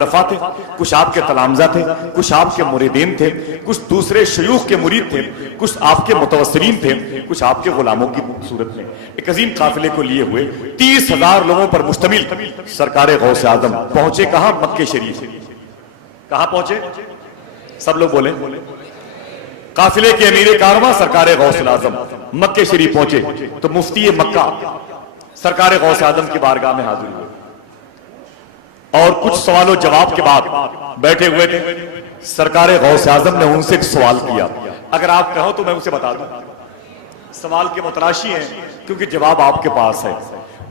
रफा थे, कुछ आपके तलामजा थे, कुछ आपके मुरीदीन थे, कुछ दूसरे शयूख के मुरीद थे, कुछ आपके मुतवस्सिलीन थे, कुछ आपके गुलामों की सूरत में एक अजीम काफिले को लिए हुए 30,000 लोगों पर मुश्तमिल सरकार गौसे आजम पहुंचे कहां? मक्के शरीफ। कहां पहुंचे? सब लोग बोले। काफिले के अमीर कारवां सरकार गौसे आजम मक्के शरीफ पहुंचे तो मुफ्ती मक्का सरकार गौसे आजम की बारगाह में हाजिर हुए और कुछ सवालों जवाब के बाद बैठे हुए थे। सरकार गौसे आजम ने उनसे एक सवाल किया, अगर आप कहो तो मैं उसे बता दूं। सवाल के मुतलाशी हैं क्योंकि जवाब आपके पास है।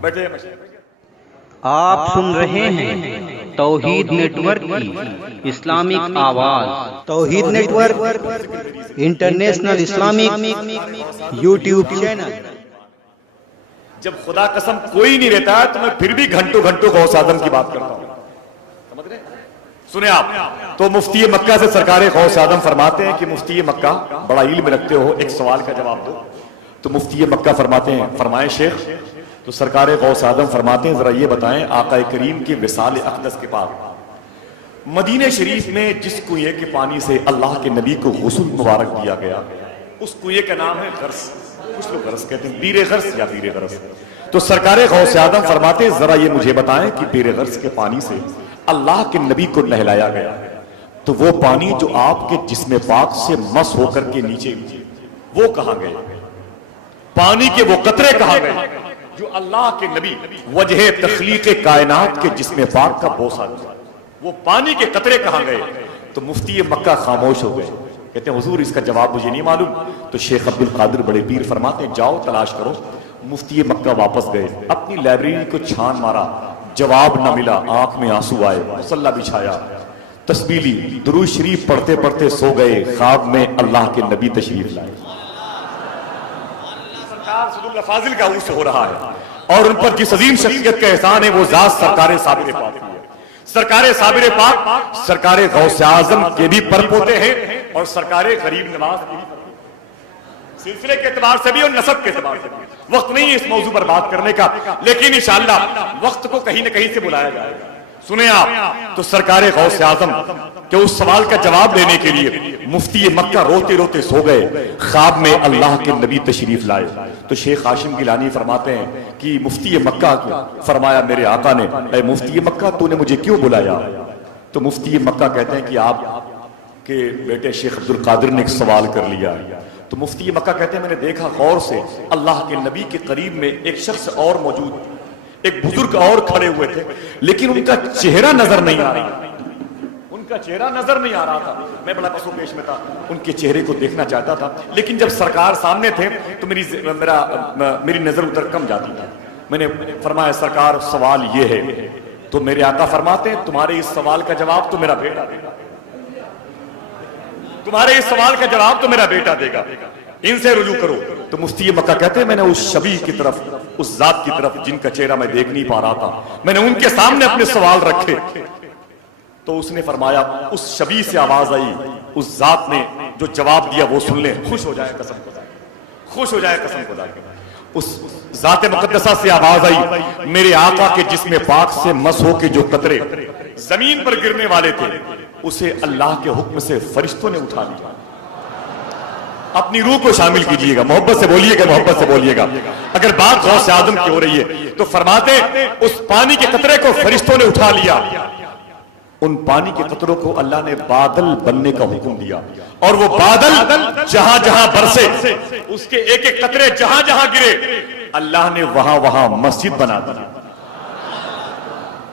बैठे। आप सुन रहे हैं तौहीद नेटवर्क की इस्लामिक आवाज। Tauheed network international Islamic YouTube channel. जब खुदा कसम कोई नहीं रहता है तो मैं फिर भी घंटों घंटों गौसे आजम की बात करता हूं। समझ रहे? सुने आप तो मुफ्ती मक्का से सरकार गौसे आजम फरमाते हैं कि मुफ्ती मक्का बड़ा इल्म रखते हो, एक सवाल का जवाब दो। तो मुफ्ती मक्का फरमाते हैं, फरमाए शेख। तो सरकार गौसे आजम फरमाते हैं, जरा ये बताएं आका करीम के विसाल अक़दस के पास मदीने शरीफ में जिस कुएं के पानी से अल्लाह के नबी को गुस्ल मुबारक दिया गया, उस कुएं का नाम है गर्स। कुछ लोग गर्स कहते हैं, बीरे गर्स या बीरे गर्स। तो सरकार गौसे आजम फरमाते जरा ये मुझे बताएं कि बीरे गर्स के पानी से अल्लाह के नबी को नहलाया गया, तो वो पानी जो आपके जिस्म पाक से मस होकर के नीचे वो कहां गए? पानी के वो कतरे कहां गए जो अल्लाह के नबी वजह तख्लीक कायनात के जिस्म पाक का बोसा था? वो पानी के कतरे कहां गए? तो मुफ्ती मक्का खामोश हो गए। कहते हैं हुजूर इसका जवाब मुझे नहीं मालूम। तो शेख अब्दुल कादिर बड़े पीर फरमाते हैं जाओ तलाश करो। मुफ्ती मक्का वापस गए, अपनी लाइब्रेरी को छान मारा, जवाब न मिला, आंख में आंसू आए, मुसल्ला बिछाया, तस्बीह ली, दुरूद शरीफ पढ़ते पढ़ते सो गए। ख्वाब में अल्लाह के नबी तशरीफ लाए। सरकार सदुल फाजिल का उर्स हो रहा है और उन पर जिस अजीम शख्सियत का एहसान है वो जात सरकार साबिर पाक की है। सरकार साबिर पाक सरकार गौसे आजम के भी परपोते हैं और सरकार गरीब नवाज की सिलसिले के एतबार से भी और नसब के एतबार से भी। वक्त नहीं है इस मौजू पर बात करने का, लेकिन इंशाअल्लाह वक्त को कहीं न कहीं से बुलाया जाएगा। सुने आप तो सरकार गौसे आजम के उस सवाल का जवाब देने के लिए मुफ्ती मक्का रोते रोते सो गए। ख्वाब में अल्लाह के नबी तशरीफ लाए। तो शेख हाशिम गिलानी फरमाते हैं कि मुफ्ती मक्का को फरमाया मेरे आका ने, ऐ मुफ्ती मक्का तूने मुझे क्यों बुलाया? तो मुफ्ती मक्का कहते हैं कि आप के बेटे शेख अब्दुल कादिर ने एक सवाल कर लिया। तो मुफ्ती मक्का कहते हैं मैंने देखा गौर से अल्लाह के नबी के करीब में एक शख्स और मौजूद, एक बुजुर्ग और खड़े हुए थे, लेकिन उनका चेहरा नजर नहीं आ रहा। उनका चेहरा नजर नहीं आ रहा था। मैं बड़ा पसोपेश में था, उनके चेहरे को देखना चाहता था, लेकिन जब सरकार सामने थे तो मेरी नजर उधर कम जाती थी। मैंने फरमाया सरकार सवाल ये है। तो मेरे आका फरमाते हैं तुम्हारे इस सवाल का जवाब तो मेरा बेटा देगा। तुम्हारे इस सवाल का जवाब तो मेरा बेटा देगा, इनसे रुजू करो। तो मुफ्ती मक्का कहते हैं मैंने उस शबी की तरफ, उस जात की तरफ जिनका चेहरा मैं देख नहीं पा रहा था, मैंने उनके सामने अपने सवाल रखे। तो उसने फरमाया, उस शबी से आवाज आई, उस जात ने जो जवाब दिया वो सुन ले, खुश हो जाए कसम खुदा, खुश हो जाए कसम खुदा। उस जात मुकद्दसा से आवाज आई, मेरे आका के जिस्म पाक से मस हो के जो कतरे जमीन पर गिरने वाले थे उसे अल्लाह के हुक्म से फरिश्तों ने उठा लिया। अपनी रूह को शामिल कीजिएगा, मोहब्बत से बोलिएगा, मोहब्बत से बोलिएगा। अगर बात गौसे आजम की हो रही है तो फरमाते उस पानी के कतरे को फरिश्तों ने उठा लिया। उन पानी के कतरों को अल्लाह ने बादल बनने का हुक्म दिया और वो बादल जहां जहां बरसे उसके एक एक कतरे जहां जहां गिरे अल्लाह ने वहां वहां मस्जिद बना दी,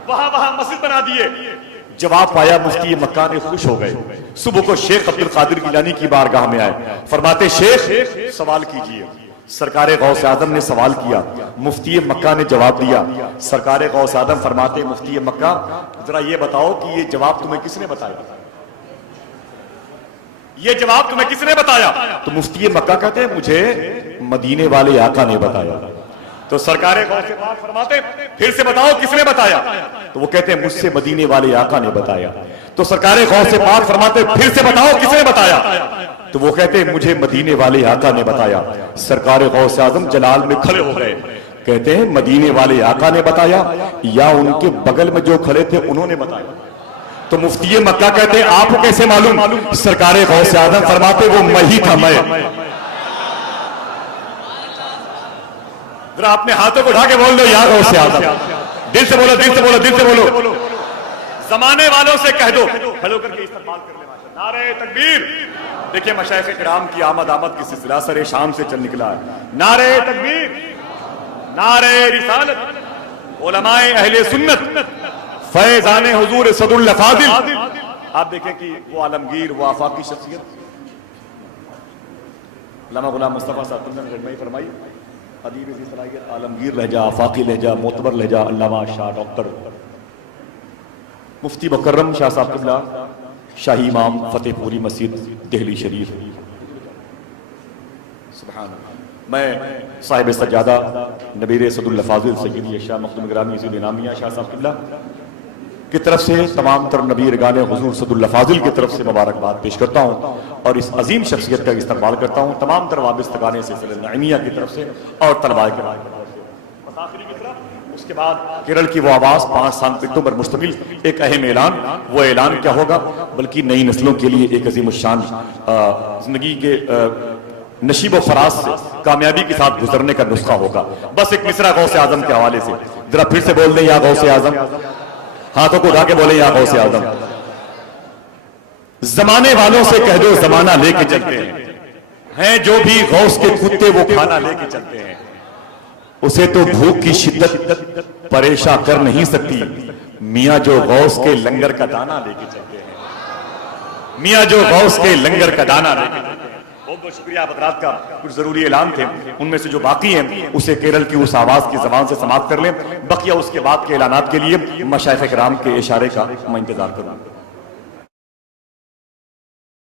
वहां वहां मस्जिद बना दिए। जवाब पाया मुफ्ती मक्का ने, खुश हो गए। सुबह को शेख अब्दुल कादिर गिलानी की बारगाह में आए, फरमाते शेख सवाल कीजिए। सरकार गौसे आजम ने सवाल किया, मुफ्ती मक्का ने जवाब दिया। सरकार गौसे आजम फरमाते मुफ्ती मक्का जरा ये बताओ कि ये जवाब तुम्हें किसने बताया? ये जवाब तुम्हें किसने बताया? तो मुफ्ती मक्का कहते हैं मुझे मदीने वाले आका ने बताया। तो सरकार गौसे पाक फरमाते फिर से बताओ किसने बताया? तो वो कहते हैं मुझसे मदीने वाले आका ने बताया। तो सरकार गौसे पाक फरमाते फिर से बताओ किसने बताया? तो वो कहते हैं मुझे मदीने वाले आका ने बताया। सरकार गौसे आजम जलाल में खड़े हो गए, कहते हैं मदीने वाले आका ने बताया या उनके बगल में जो खड़े थे उन्होंने बताया? तो मुफ्ती मक्का कहते हैं आपको कैसे मालूम? सरकारे गौसे आजम फरमाते वो मैं ही था। मैं जरा अपने हाथों को उठा के बोल दो या गौसे आजम। दिल से बोलो, दिल से बोलो, दिल से बोलो। जमाने वालों से कह दो, खड़ो करके इस्तेमाल कर ले। नारे तकबीर। देखिए मशाइख किराम की आमद की सिलसिला सरे शाम से चल निकला है। नारे तकबीर, नारे रिसालत, उलमाए अहले सुन्नत, फैजाने हुजूर सदुल फाजिल। आप देखें कि वो आलमगीर, वो आफाकी शख्सियत अल्लामा गुलाम मुस्तफा साहब ने फरमाई, अदीब की सलाहियत, आलमगीर लहजा, आफाकी लहजा, मोतबर लहजा, अल्लामा शाह डॉक्टर मुफ्ती मुकर्रम शाह साहब किबला शाही इमाम फतेहपुरी मस्जिद दिल्ली शरीफ। सुभान अल्लाह। मैं साहिब सज्जादा नबीर सदुल फाजिल सैयद शाह मखदूम ग्रामी इनामिया शाह साहब किबला की तरफ से तमाम तर नबीर गाने हुजूर सदुल फाजिल की तरफ से मुबारकबाद पेश करता हूँ और इस अजीम शख्सियत का इस्तेमाल करता हूँ तमाम तर वाबिस्तगाने सिलसिले नाइमिया की तरफ से और तलबा की तरफ। उसके बाद केरल की वो आवाज 5 सांकेतों पर मुश्तमिल एक अहम ऐलान। वो ऐलान क्या होगा? बल्कि नई नस्लों के लिए एक अजीम शान जिंदगी के नशीब व फराज से कामयाबी के साथ गुजरने का नुस्खा होगा। बस एक मिसरा गौसे आजम के हवाले से जरा फिर से बोल दें या गौसे आजम। हाथों को उठा के बोले या गौसे आजम। जमाने वालों से कह दो जमाना लेके चलते हैं जो भी गौस के कुत्ते वो खाना लेके चलते हैं। उसे तो भूख की शिद्दत परेशान कर नहीं सकती, मियां जो गौस के लंगर का दाना लेके चलते हैं। मियां जो गौस के लंगर का दाना लेके चलते हैं। बहुत बहुत शुक्रिया आप हज़रात का। कुछ जरूरी ऐलान थे, उनमें से जो बाकी हैं उसे केरल की उस आवाज की जबान से समाप्त कर लें। बकिया उसके बाद के ऐलानात के लिए मशाइख किराम के इशारे का मैं इंतजार करूंगा।